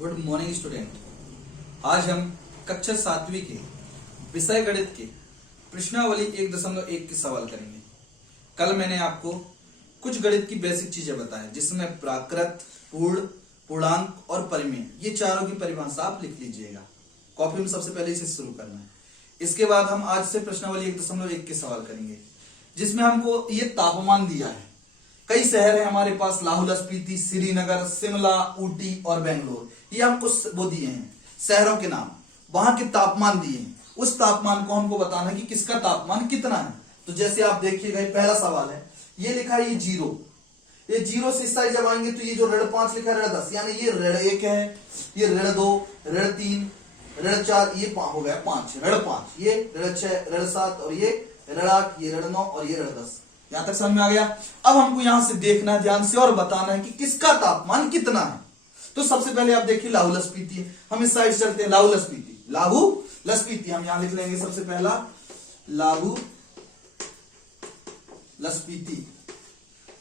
Good morning student. आज हम कक्षा 7वीं के विषय गणित के प्रश्नावली 1.1 के सवाल करेंगे। कल मैंने आपको कुछ गणित की बेसिक चीजें बताई, जिसमें प्राकृत, पूर्ण, पूर्णांक और परिमेय, ये चारों की परिभाषा आप लिख लीजिएगा। कॉपी में सबसे पहले इसे शुरू करना है। इसके बाद हम आज से प्रश्नावली 1.1 के सवाल करेंगे, जिसमें हमको ये तापमान दिया है। कई शहर है हमारे पास, लाहौल स्पीति, श्रीनगर, शिमला, ऊटी और बेंगलोर। ये हमको वो दिए हैं शहरों के नाम, वहां के तापमान दिए हैं। उस तापमान को हमको बताना है कि किसका तापमान कितना है। तो जैसे आप देखिएगा, पहला सवाल है, ये लिखा है ये जीरो। ये जीरो से इस साइड जब आएंगे तो ये जो ऋण 5 लिखा है ऋण 10, यानी ये ऋण 1 है, ये ऋण 2, ऋण 3, ऋण 4, ये हो गया 5, ऋण 5, ये ऋण 6, ऋण 7 और ये ऋण 8, ये ऋण 9 और ये ऋण 10। यहां तक समझ में आ गया। अब हमको यहां से देखना है ध्यान से और बताना है कि किसका तापमान कितना है। तो सबसे पहले आप देखिए लाहौल स्पीति, हम इस साइड चलते हैं। लाहौल स्पीति, लाहौल स्पीति हम यहां लिख लेंगे। सबसे पहला लाहौल स्पीति,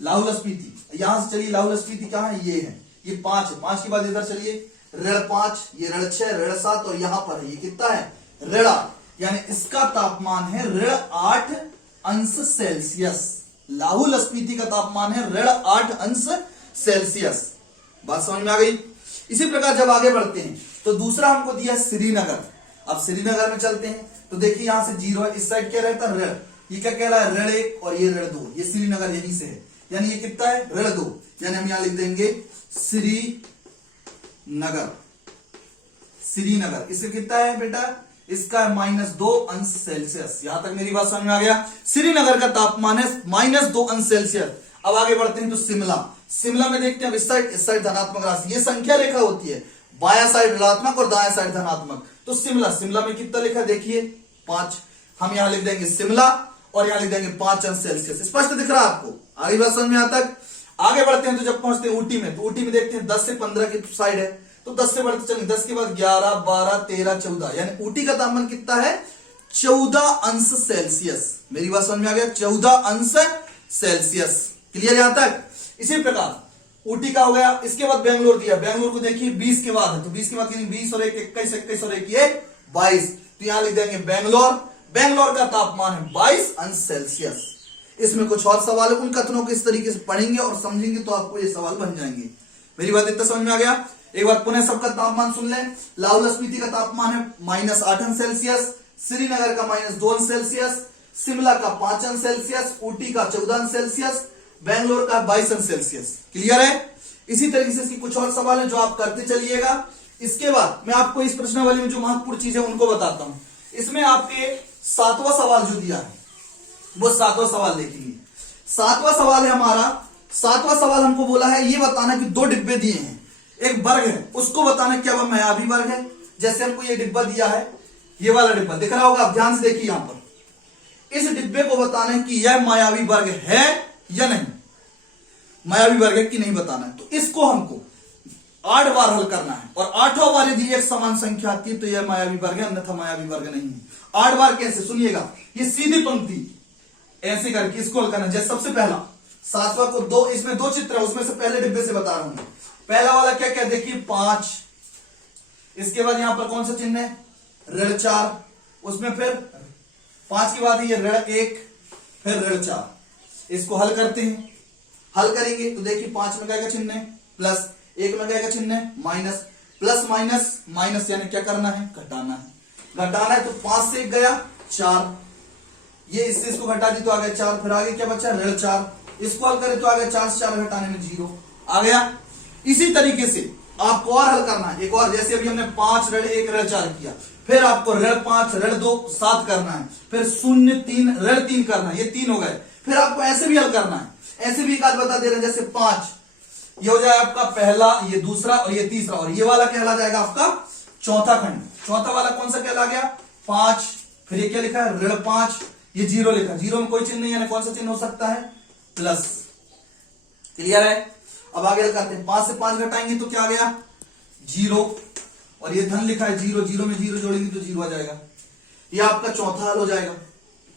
लाहौल स्पीति। यहां से चलिए, लाहौल स्पीति कहां है? ये है, ये 5 है। 5 के बाद इधर चलिए, ऋण 5, ये ऋण 6, ऋण 7 और यहां पर है ये कितना है? ऋण 8। यानी इसका तापमान है ऋण 8 अंश सेल्सियस। लाहौल स्पीति का तापमान है ऋण 8 अंश सेल्सियस। बात समझ में आ गई। इसी प्रकार जब आगे बढ़ते हैं तो दूसरा हमको दिया श्रीनगर। अब श्रीनगर में चलते हैं तो देखिए यहां से जीरो है, इस साइड क्या रहता है? ऋण। ये क्या कह रहा है? ऋण 1 और ये ऋण 2। ये श्रीनगर यहीं से है, यानी ये कितना है? ऋण 2। यानी हम यहां लिख देंगे श्रीनगर। श्रीनगर इससे कितना है बेटा? इसका है -2 अंश सेल्सियस। यहां तक मेरी बात समझ में आ गया। श्रीनगर का तापमान है -2 अंश सेल्सियस। अब आगे बढ़ते हैं तो शिमला। शिमला में देखते हैं, इस साइड धनात्मक राशि, ये संख्या रेखा होती है, बायां साइड ऋणात्मक और दायां साइड धनात्मक। तो शिमला में कितना लिखा है? देखिए 5। हम यहां लिख देंगे शिमला और यहां लिख देंगे 5 अंश सेल्सियस। स्पष्ट दिख रहा है आपको? आगे बात समझ में आता तक। आगे बढ़ते हैं तो जब पहुंचते हैं ऊटी में, तो ऊटी में देखते हैं 10 से 15 की साइड है, तो 10 से बढ़ते चलेंगे, 10 के बाद 11, 12, 13, 14, यानी ऊटी का तापमान कितना है? 14 अंश सेल्सियस। मेरी बात समझ में आ गया? 14 अंश सेल्सियस। क्लियर यहां तक? इसी प्रकार ऊटी का हो गया। इसके बाद बेंगलोर दिया। बेंगलोर को देखिए 20 के बाद है, तो 20 के बाद 20 और 1 21, 21 और 1 ये 22। तो यहां लिख देंगे बेंगलोर। बेंगलोर का तापमान है 22 अंश सेल्सियस। इसमें कुछ और सवाल है, उन कथनों को इस तरीके से पढ़ेंगे और समझेंगे तो आपको ये सवाल बन जाएंगे। मेरी बात इतना समझ में आ गया? एक बार पुनः सबका तापमान सुन लें। लाहौल स्पीति का तापमान है -8 अंश सेल्सियस, श्रीनगर का -2 अंश सेल्सियस, शिमला का 5 अंश सेल्सियस, ऊटी का 14 अंश सेल्सियस, बेंगलोर का 22 अंश सेल्सियस। क्लियर है? इसी तरीके से इसकी कुछ और सवाल है जो आप करते चलिएगा। इसके बाद मैं आपको इस प्रश्नावली में जो महत्वपूर्ण चीज है उनको बताता हूं। इसमें आपके 7वां सवाल जो दिया है वो 7वां सवाल देखेंगे। 7वां सवाल है हमारा। 7वां सवाल हमको बोला है ये बताना कि 2 डिब्बे दिए हैं, एक वर्ग है, उसको बताना क्या वह मायावी वर्ग है। जैसे हमको ये डिब्बा दिया है, ये वाला डिब्बा दिख रहा होगा, आप ध्यान से देखिए। यहां पर इस डिब्बे को बताना है कि यह मायावी वर्ग है या नहीं, मायावी वर्ग है कि नहीं बताना है। तो इसको हमको 8 बार हल करना है, और 8वां बार यदि एक समान संख्या आती है तो यह मायावी वर्ग है, अन्यथा मायावी वर्ग नहीं है। 8 बार कैसे? सुनिएगा, ये सीधी पंक्ति ऐसे करके इसको हल करना है। जैसे सबसे पहला 7वां को 2, इसमें 2 चित्र है, उसमें से पहले डिब्बे से बता रहा हूं। पहला वाला क्या क्या? देखिए 5। इसके बाद यहां पर कौन सा चिन्ह है? ऋण 4। उसमें फिर 5 के बाद ये ऋण 1, फिर ऋण 4। इसको हल करते हैं। हल करेंगे तो देखिए 5 में क्या क्या चिन्ह है? प्लस, 1 में क्या क्या चिन्ह है? माइनस। प्लस माइनस माइनस, यानी क्या करना है? घटाना है। घटाना है तो 5 से 1 गया 4, ये इससे इसको घटा दी तो आ गया 4। फिर आगे क्या बचा? ऋण 4। इसको हल करें तो आ गया 4 से 4 घटाने में 0 आ गया। इसी तरीके से आपको और हल करना है। एक और, जैसे अभी हमने 5 ऋण 1 ऋण 4 किया, फिर आपको ऋण 5 ऋण 2 7 करना है, फिर 0 3 ऋण 3 करना है, ये 3 हो गए। फिर आपको ऐसे भी हल करना है। ऐसे भी एक आध बता दे रहे हैं, जैसे 5 ये हो जाए आपका पहला, ये दूसरा और ये तीसरा, और ये वाला कहला जाएगा आपका चौथा खंड। चौथा वाला कौन सा कहला गया? 5। फिर ये क्या लिखा है? ऋण 5, ये 0 लिखा, 0 में कोई चिन्ह नहीं है, कौन सा चिन्ह हो सकता है? प्लस। क्लियर है? अब आगे करते हैं, 5 से 5 घटाएंगे तो क्या आ गया? 0, और ये धन लिखा है 0, 0 में 0 जोड़ेंगे तो 0 आ जाएगा। ये आपका चौथा हल हो जाएगा।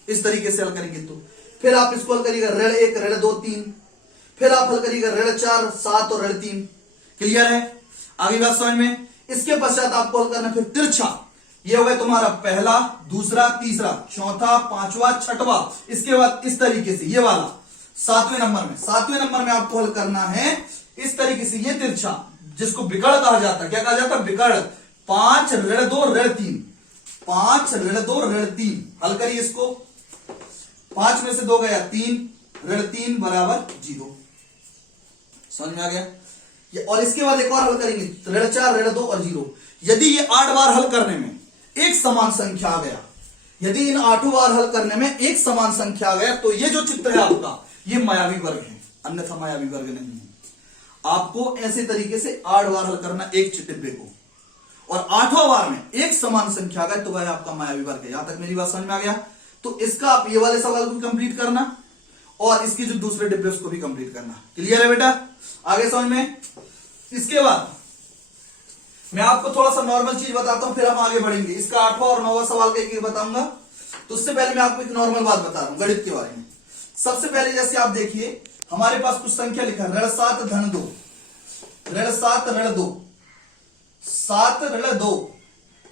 इस तरीके से हल करेंगे तो फिर आप इसको हल करिएगा, ऋण 1 ऋण 2 3, फिर आप हल करिएगा ऋण 4 7 और ऋण 3। क्लियर है? आगे बात समझ में। इसके पश्चात आपको हल करना फिर तिरछा। ये हो गया तुम्हारा पहला, दूसरा, तीसरा, चौथा, पांचवा, छठवा। इसके बाद इस तरीके से ये वाला सातवें नंबर में आपको हल करना है इस तरीके से ये तिरछा, जिसको विकर्ण कहा जाता है। क्या कहा जाता है? विकर्ण। 5 ऋण 2 ऋण 3, 5 ऋण 2 ऋण 3। हल करिए इसको। 5 में से 2 गया 3, ऋण 3 बराबर 0। समझ में आ गया? ये और इसके बाद एक और हल करेंगे, ऋण 4 ऋण 2 और 0। यदि ये 8 बार हल करने में एक समान संख्या आ गया, यदि इन 8 बार हल करने में एक समान संख्या आ गया, तो ये जो चित्र है आपका ये मायावी वर्ग है, अन्यथा मायावी वर्ग नहीं है। आपको ऐसे तरीके से 8 बार हल करना एक डिब्बे को, और 8वां बार में एक समान संख्या आ गया तो वह आपका मायावी वर्ग है। यहां तक मेरी बात समझ में आ गया? तो इसका आप ये वाले सवाल को कंप्लीट करना और इसके जो दूसरे डिब्बे उसको भी कंप्लीट करना। क्लियर है बेटा? आगे समझ में। इसके बाद मैं आपको थोड़ा सा नॉर्मल चीज बताता हूं, फिर हम आगे बढ़ेंगे। इसका 8वां और 9वां सवाल का एक बताऊंगा। तो उससे पहले मैं आपको एक नॉर्मल बात बता रहा हूं गणित के बारे में। सबसे पहले जैसे आप देखिए, हमारे पास कुछ संख्या लिखा है, ऋण 7 धन 2, ऋण 7 ऋण 2, 7 ऋण 2,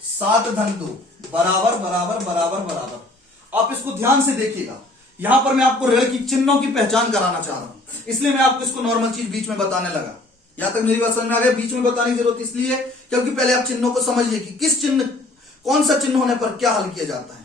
7 धन 2 बराबर बराबर बराबर बराबर। आप इसको ध्यान से देखिएगा। यहां पर मैं आपको ऋण की चिन्हों की पहचान कराना चाह रहा हूं, इसलिए मैं आपको इसको नॉर्मल चीज बीच में बताने लगा। यहां तक मेरी बात समझ में आ गई? बीच में बताने की जरूरत इसलिए क्योंकि पहले आप चिन्हों को समझिए कि किस चिन्ह, कौन सा चिन्ह होने पर क्या हल किया जाता है।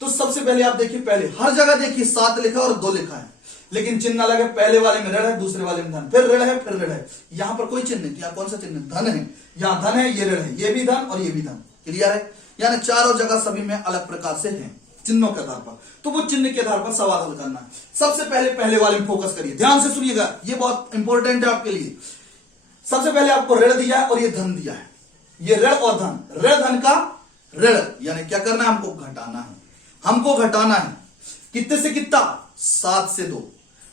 तो सबसे पहले आप देखिए, पहले हर जगह देखिए 7 लिखा और 2 लिखा है, लेकिन चिन्ह अलग है। पहले वाले में ऋण है, दूसरे वाले में धन, फिर ऋण है, फिर ऋण है। यहां पर कोई चिन्ह नहीं, यहां कौन सा चिन्ह? धन है। यहां धन है, ये ऋण है, ये भी धन और ये भी धन। क्लियर है? यानी चारों जगह सभी में अलग प्रकार से है चिन्हों के आधार पर। तो वो चिन्ह के आधार पर सवाल हल करना है। सबसे पहले वाले में फोकस करिए, ध्यान से सुनिएगा, ये बहुत इंपॉर्टेंट है आपके लिए। सबसे पहले आपको ऋण दिया है और ये धन दिया है। ये ऋण और धन, ऋण धन का ऋण, यानी क्या करना है? हमको घटाना है। हमको घटाना है कितने से कितना? 7 से 2।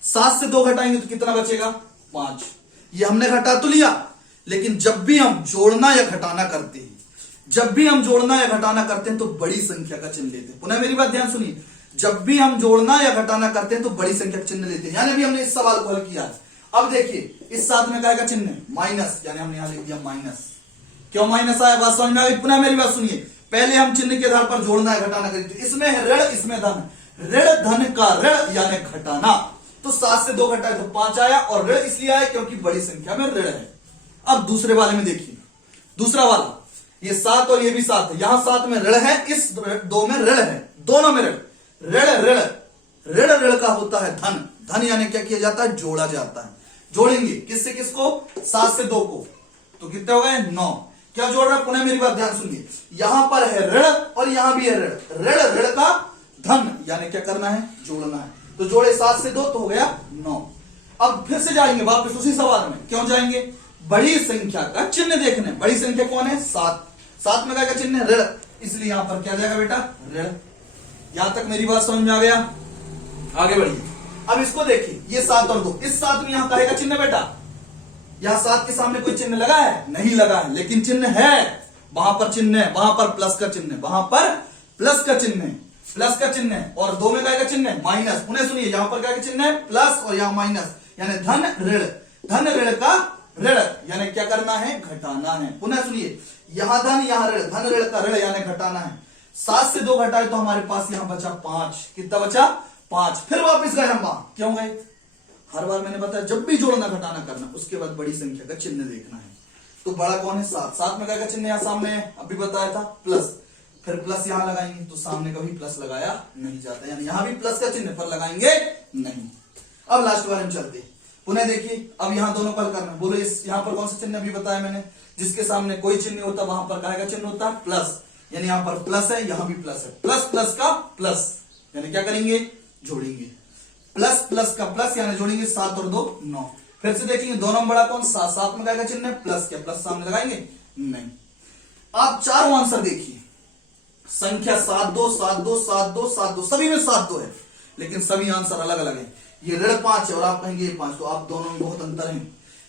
7 से 2 घटाएंगे तो कितना बचेगा? 5। ये हमने घटा तो लिया, लेकिन जब भी हम जोड़ना या घटाना करते हैं, जब भी हम जोड़ना या घटाना करते हैं तो बड़ी संख्या का चिन्ह लेते हैं। पुनः मेरी बात ध्यान सुनिए, जब भी हम जोड़ना या घटाना करते हैं तो बड़ी संख्या का चिन्ह लेते हैं। यानी अभी हमने इस सवाल को हल किया है। अब देखिए, इस 7 में क्या का चिन्ह है? माइनस, यानी हमने यहां लिख दिया माइनस। क्यों माइनस आया? बात समझ में आ गई? पुनः मेरी बात सुनिए, पहले हम चिन्ह के आधार पर जोड़ना या घटाना करेंगे। इसमें है ऋण, इसमें धन। ऋण धन का ऋण यानी घटाना। तो 7 से 2 घटाए तो 5 आया, और ऋण इसलिए आया क्योंकि बड़ी संख्या में ऋण है। अब दूसरे वाले में देखिए, दूसरा वाला ये 7 और ये भी 7 है। यहां 7 में ऋण है, इस 2 में ऋण है, दोनों में ऋण। ऋण ऋण ऋण ऋण का होता है धन। धन यानी क्या किया जाता है? जोड़ा जाता है। जोड़ेंगे किससे किसको? 7 से 2 को, तो कितने हो गए? 9। क्या जोड़ रहा है? पुनः मेरी बात ध्यान सुनिए, यहां पर है ऋण और यहां भी है ऋण। ऋण ऋण का धन, यानी क्या करना है? जोड़ना है। तो जोड़े 7 से 2 तो हो गया 9। अब फिर से जाएंगे वापस उसी सवाल में। क्यों जाएंगे? बड़ी संख्या का चिन्ह देखने। बड़ी संख्या कौन है? 7। 7 में क्या का चिन्ह है? ऋण, इसलिए यहां पर क्या जाएगा बेटा? ऋण। यहां तक मेरी बात समझ में आ गया? आगे बढ़िए। अब इसको देखिए, ये 7 और 2, इस 7 में यहां का चिन्ह बेटा, यहां 7 के सामने कोई चिन्ह लगा है? नहीं लगा है, लेकिन चिन्ह है। वहां पर चिन्ह है, वहां पर प्लस का चिन्ह है, वहां पर प्लस का चिन्ह है, प्लस का चिन्ह है। और 2 में क्या का चिन्ह है? माइनस। पुनः सुनिए, यहां पर क्या का चिन्ह है? प्लस, और यहां माइनस, यानी धन ऋण। धन ऋण का ऋण, यानी क्या करना है? घटाना है। पुनः सुनिए, यहां धन यहां ऋण, धन ऋण का ऋण यानी घटाना है। 7 से 2 घटाए तो हमारे पास यहां बचा 5। कितना बचा? 5। फिर वापिस गए हम वहां। क्यों गए? हर बार मैंने बताया, जब भी जोड़ना घटाना करना, उसके बाद बड़ी संख्या का चिन्ह देखना है। तो बड़ा कौन है? 7। 7 में क्या का चिन्ह यहां सामने है, अभी बताया था, प्लस। फिर प्लस यहां लगाएंगे तो सामने कभी प्लस लगाया नहीं जाता, यानी यहां भी प्लस का चिन्ह, पर लगाएंगे नहीं। अब लास्ट वाले में चलते हैं। पुनः देखिए, अब यहां दोनों को हल करना। बोलो, इस यहां पर कौन सा चिन्ह अभी बताया मैंने? जिसके सामने कोई चिन्ह होता वहां पर क्या का चिन्ह होता? प्लस। यानी यहां पर प्लस है, यहां भी प्लस है। प्लस प्लस का प्लस, यानी क्या करेंगे? जोड़ेंगे। प्लस प्लस का प्लस, यानी जोड़ेंगे 7 और 2 9। फिर से देखेंगे, दोनों में बड़ा कौन? 7। 7 में क्या का चिन्ह है? प्लस। क्या प्लस सामने लगाएंगे? नहीं। आप चारों आंसर देखिए, संख्या 7 2 7 2 7 2 7 2, सभी में 7 2 है, लेकिन सभी आंसर अलग अलग है। ये ऋण 5 है और आप कहेंगे ये 5, तो आप दोनों में बहुत अंतर है।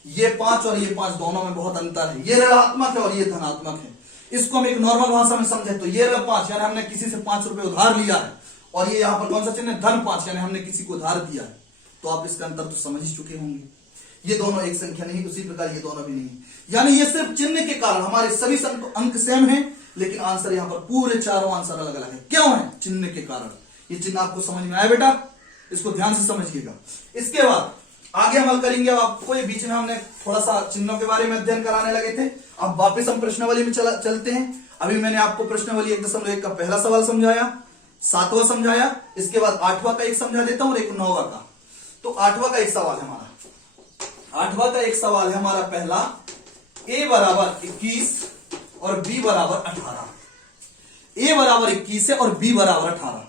ये 5 और ये 5 दोनों में बहुत अंतर है। ये ऋणात्मक है और ये धनात्मक है। इसको हम एक नॉर्मल भाषा में समझे तो ये ऋण 5, यानी हमने किसी से 5 रुपए उधार लिया है, और ये यहां पर कौन सा चिन्ह है? धन 5, यानी हमने किसी को उधार दिया है। तो आप इसका अंतर तो समझ ही चुके होंगे। ये दोनों एक संख्या नहीं, उसी प्रकार ये दोनों भी नहीं, यानी ये सिर्फ चिन्ह के कारण हमारे सभी अंक सेम है, लेकिन आंसर यहां पर पूरे चारों आंसर अलग अलग है। क्यों है? चिन्ह के कारण। ये चिन्ह आपको समझ में आया बेटा? इसको ध्यान से समझिएगा। इसके बाद आगे हम हल करेंगे। अब आपको ये बीच में हमने थोड़ा सा चिन्हों के बारे में अध्ययन कराने लगे थे, अब वापस हम प्रश्नावली में चलते हैं। अभी मैंने आपको प्रश्नावली 1.1 का पहला सवाल समझाया, 7वां समझाया, इसके बाद 8वां का एक समझा देता हूं और एक 9वां का। तो 8वां का एक सवाल है हमारा, 8वां का एक सवाल है हमारा पहला, a बराबर 21 और b बराबर 18। a बराबर 21 है और b बराबर 18।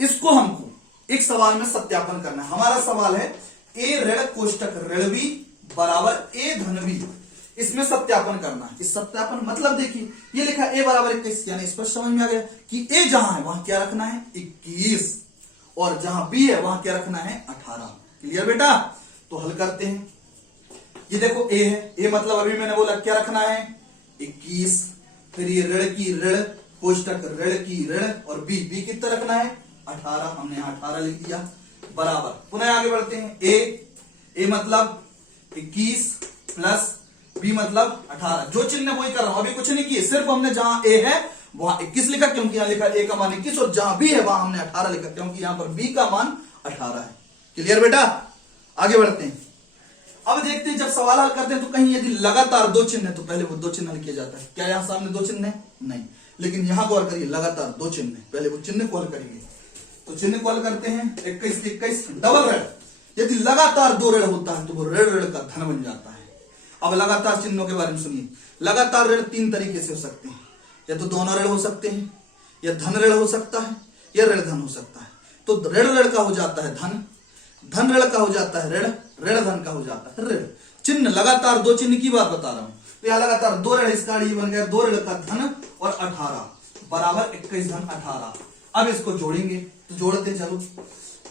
इसको हमको एक सवाल में सत्यापन करना है। हमारा सवाल है a ऋण कोष्टक ऋण b बराबर a धन b, इसमें सत्यापन करना है। इस सत्यापन मतलब देखिए ये लिखा a बराबर 21, यानी स्पष्ट समझ में आ गया कि a जहां है वहां क्या रखना है 21, और जहां b है वहां क्या रखना है 18। क्लियर बेटा? तो हल करते हैं। ये देखो a है, a मतलब अभी मैंने बोला क्या रखना है 21, फिर ये ऋण की ऋण कोष्टक ऋण की ऋण, और b कितना रखना है 18, हमने यहां 18 लिख दिया, बराबर। पुनः आगे बढ़ते हैं। a मतलब 21 प्लस b मतलब 18, जो चिन्ह वही कर रहा हूं, अभी कुछ नहीं किए, सिर्फ हमने जहां a है वहां 21 लिखा क्योंकि यहां लिखा a का मान 21, और जहां b है वहां हमने 18 लिखा क्योंकि यहां पर b का मान 18 है। क्लियर बेटा? आगे बढ़ते हैं। अब देखते हैं जब सवाल हल करते हैं तो कहीं यदि लगातार दो चिन्ह है तो पहले वो दो चिन्ह हल किया जाता है। क्या यहां सामने दो चिन्ह है? नहीं, लेकिन यहां गौर करिए लगातार दो चिन्ह है, पहले वो चिन्ह को हल करेंगे। तो चिन्ह को हल करते हैं। 21 डबल ऋण, यदि लगातार दो ऋण होता है तो वो ऋण ऋण का धन बन जाता है। अब लगातार चिन्हों के बारे में सुनिए। लगातार ऋण तीन तरीके से हो सकते हैं, या तो दोनों ऋण हो सकते हैं, या धन ऋण हो सकता है, या ऋण धन हो सकता है। तो ऋण ऋण का हो जाता है धन, धन ऋण का हो जाता है ऋण, ऋण धन का हो जाता है ऋण। चिन्ह लगातार दो चिन्ह की बात बता रहा हूं। तो यहां लगातार दो ऋण, इसका ये बन गया 2 ऋण का धन और 18 बराबर 21 धन 18। अब इसको जोड़ेंगे, तो जोड़ते हैं, चलो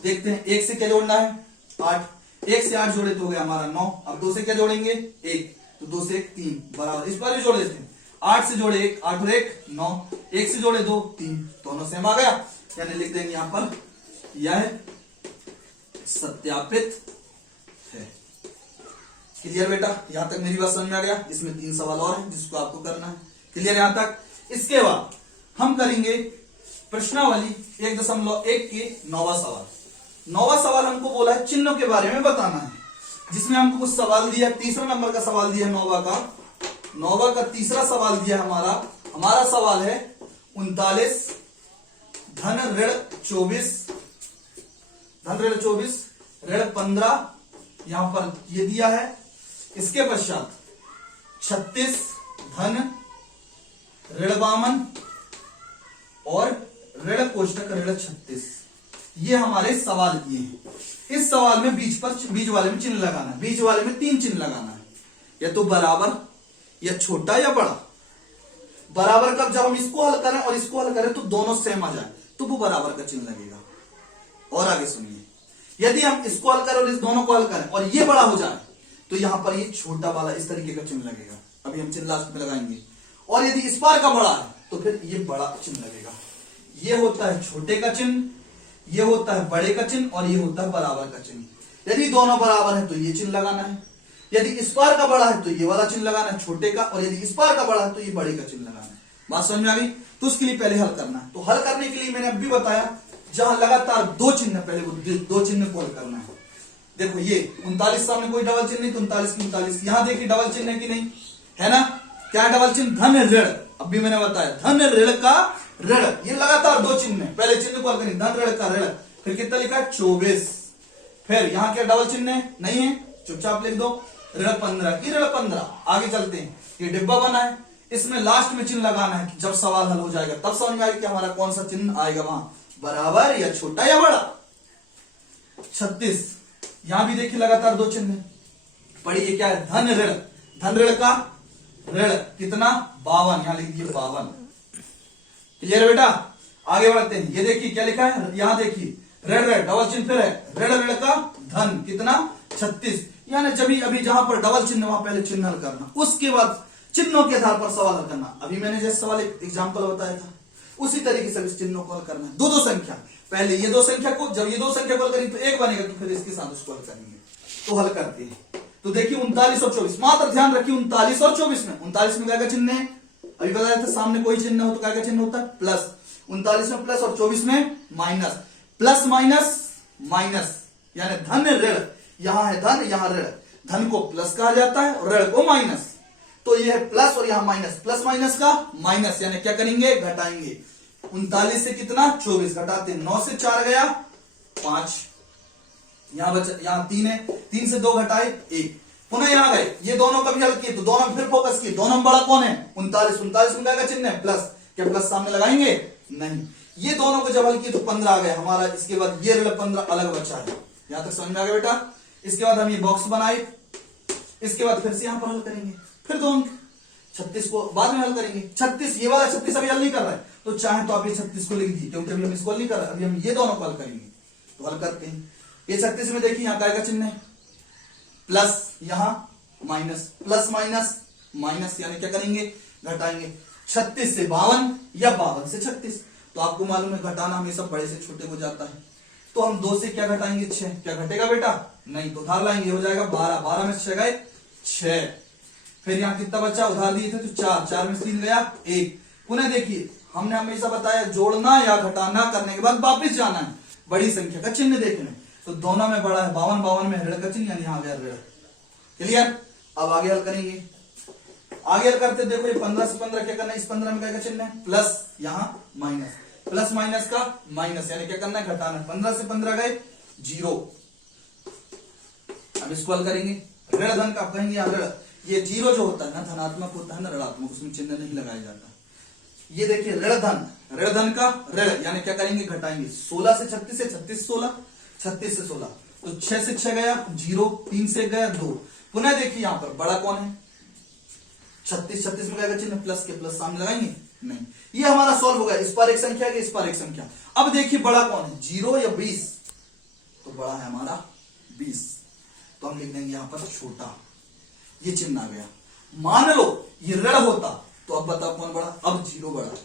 देखते हैं। 1 से क्या जोड़ना है 8, 1 से 8 जोड़े तो हो गया हमारा 9। अब 2 से क्या जोड़ेंगे 1, तो 2 से 1 3 बराबर, इस पर भी जोड़ देते हैं। 8 से जोड़े 1, 8 और 1 9, 1 से जोड़े 2 3, दोनों सेम आ गया, यानी लिख देंगे यहां पर यह सत्यापित है। क्लियर बेटा? यहां तक मेरी बात समझ में आ गया? इसमें 3 सवाल और हैं जिसको आपको करना है। क्लियर यहां तक? इसके बाद हम करेंगे प्रश्नावली 1.1 के 9वां सवाल। 9वां सवाल हमको बोला है चिन्हों के बारे में बताना है, जिसमें हमको कुछ सवाल दिया। तीसरा नंबर का सवाल दिया 9वां का तीसरा सवाल दिया हमारा सवाल है 39 धन ऋण 24 ऋण 15, यहां पर ये दिया है। इसके पश्चात 36 धन ऋण 52 और ऋण कोष्टक ऋण 36। ये हमारे सवाल दिए हैं। इस सवाल में बीच वाले में चिन्ह लगाना है। बीच वाले में 3 चिन्ह लगाना है, या तो बराबर, या छोटा, या बड़ा। बराबर कब? जब हम इसको हल करें और इसको हल करें तो दोनों सेम आ जाए तो वो बराबर का चिन्ह लगेगा। और आगे सुनिए, यदि हम इसको हल करें और इस दोनों को हल करें और ये बड़ा हो जाए तो यहां पर ये छोटा वाला इस तरीके का चिन्ह लगेगा। अभी हम चिन्ह लास्ट में लगाएंगे। और यदि इस पार का बड़ा है तो फिर ये बड़ा चिन्ह लगेगा। ये होता है छोटे का चिन्ह, ये होता है बड़े का चिन्ह, और ये होता है बराबर का चिन्ह। यदि दोनों बराबर है तो ये चिन्ह लगाना है, यदि इस पार का बड़ा है तो ये वाला चिन्ह लगाना है छोटे का, और यदि इस पार का बड़ा है तो ये बड़े का चिन्ह लगाना है। बात समझ में आ गई? तो उसके लिए पहले हल करना है। तो हल करने के लिए मैंने अभी बताया जहां लगातार दो चिन्ह, पहले वो दो चिन्ह को हल करना है। देखो ये 39 सामने कोई डबल चिन्ह नहीं, तो 39 की 39 यहां देखिए डबल चिन्ह है कि नहीं है ना? क्या डबल चिन्ह? धन ऋण। अभी मैंने बताया धन ऋण का ऋण, ये लगातार दो चिन्ह है। पहले चिन्ह को हल करेंगे, धन ऋण का ऋण, फिर कितना लिखा है 24। फिर यहां क्या डबल चिन्ह है? नहीं है, चुपचाप लिख दो ऋण 15 की ऋण 15। आगे चलते हैं, ये डिब्बा बना है, इसमें लास्ट में चिन्ह लगाना है। जब सवाल हल हो जाएगा तब समझ में आएगा कि हमारा कौन सा चिन्ह आएगा वहां, बराबर या छोटा या बड़ा। 36 यहां भी देखिए लगातार दो चिन्ह है। पढ़िए क्या है? धन ऋण, धन ऋण का ऋण कितना 52, यहां लिख दिए 52। क्लियर बेटा? आगे बढ़ते हैं। ये देखिए क्या लिखा है, यहां देखिए ऋण ऋण डबल चिन्ह फिर है, ऋण ऋण का धन कितना 36। यानी जब अभी जहां पर डबल चिन्ह वहां पहले चिन्ह हल करना, उसके बाद चिन्हों के आधार पर सवाल हल करना। अभी मैंने जैसे सवाल एक एग्जाम्पल बताया था उसी तरीके से इस चिन्हों को हल करना है। दो संख्या, पहले ये दो संख्या को, जब ये दो संख्या को हल करेंगे तो एक बनेगा, तो फिर इसके साथ उसको हल करेंगे। तो हल करते हैं। तो देखिए 39 और 24, मात्र ध्यान रखिए 39 और 24 में, 39 में क्या का चिन्ह है, अभी बताया था सामने कोई चिन्ह हो तो क्या का चिन्ह होता है, प्लस। 39 में प्लस और 24 में माइनस। प्लस माइनस माइनस यानी धन ऋण, यहां है धन यहां ऋण, धन को प्लस कहा जाता है और ऋण को माइनस। तो यह है प्लस और यहां माइनस, प्लस माइनस का माइनस यानी क्या करेंगे, घटाएंगे। 39 से कितना 24 घटाते, 9 से 4 गया 5, यहां बचा, यहां 3 है, 3 से 2 घटाए 1, पुनः यहां गए, ये दोनों का भी हल किए तो दोनों में फिर फोकस किए, दोनों में बड़ा कौन है 39, 39 में क्या का चिन्ह है प्लस, क्या प्लस सामने लगाएंगे नहीं, ये दोनों को जब हल किए तो 15 आ गया हमारा। इसके बाद ये ऋण 15 अलग बचा है, यहां तक समझ में आ गया बेटा। इसके बाद हम ये बॉक्स बनाए, इसके बाद फिर से यहां पर हल करेंगे, फिर दो अंक 36 को बाद में हल करेंगे। 36 ये वाला 36 अभी हल नहीं कर रहा है तो चाहे तो आप ये 36 को लिख दी, क्योंकि अभी हम इसको हल नहीं कर रहे, अभी हम ये दोनों को हल करेंगे तो हल करते हैं। ये 36 में देखिए यहां काय का चिन्ह है प्लस, यहां माइनस, प्लस माइनस माइनस यानी क्या करेंगे, घटाएंगे। 36 से 52 या 52 से 36, तो आपको मालूम है घटाना हमेशा बड़े से छोटे को जाता है, तो हम 2 से क्या घटाएंगे 6, क्या घटेगा बेटा नहीं, तो उधार लाएंगे, हो जाएगा 12, 12 में 6 गए 6, फिर यहां कितना बचा, उधार दिए थे तो 4, 4 में 3 गया 1। पुनः देखिए हमने हमेशा बताया जोड़ना या घटाना करने के बाद वापस जाना है, बड़ी संख्या का चिन्ह देखना है, तो दोनों में बड़ा है 52, 52 में ऋण का चिन्ह यानी यहां आ गया ऋण। क्लियर, अब आगे हल करेंगे, आगे हल करते देखो ये 15 से 15 क्या करना है, इस 15 में क्या का चिन्ह है प्लस, यहां माइनस, प्लस माइनस का माइनस यानी क्या करना है घटाना, 15 से 15 गए 0। अब इसको हल करेंगे, ऋण धन का कहेंगे यहां ऋण, ये 0 जो होता है ना धनात्मक होता है ना ऋणात्मक, उसमें चिन्ह नहीं लगाया जाता। ये देखिए ऋण धन का ऋण यानी क्या करेंगे घटाएंगे, 16 से 36 से 36 16, 36 से 16 तो 6 से 6 गया 0, 3 से गया 2। पुनः देखिए यहां पर बड़ा कौन है 36, 36 में क्या चिन्ह प्लस के प्लस सामने लगाएंगे नहीं, ये हमारा सॉल्व हो गया, इस पर एक संख्या है इस पर एक संख्या। अब देखिए बड़ा कौन है 0 या 20, तो बड़ा है हमारा 20, तो हम लिख देंगे यहां पर छोटा, ये चिन्ह आ गया। मान लो ये ऋण होता तो अब बताओ कौन बड़ा, अब 0 बड़ा है,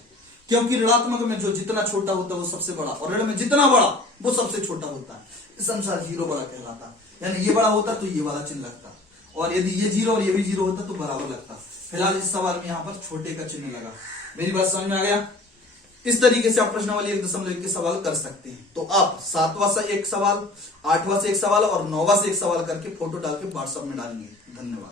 क्योंकि ऋणात्मक में जो जितना छोटा होता है वो सबसे बड़ा, और ऋण में जितना बड़ा वो सबसे छोटा होता है, इस अनुसार 0 बड़ा कहलाता, यानी ये बड़ा होता तो ये वाला चिन्ह लगता, और यदि ये 0 और ये भी 0 होता तो बराबर लगता। फिलहाल इस सवाल में यहां पर छोटे का चिन्ह लगा। मेरी बात समझ में आ गया, इस तरीके से आप प्रश्नावली 1.1 के सवाल कर सकते हैं। तो आप 7वां से एक सवाल, 8वां से एक सवाल और 9वां से एक सवाल करके फोटो डाल के व्हाट्सएप में डालेंगे। धन्यवाद।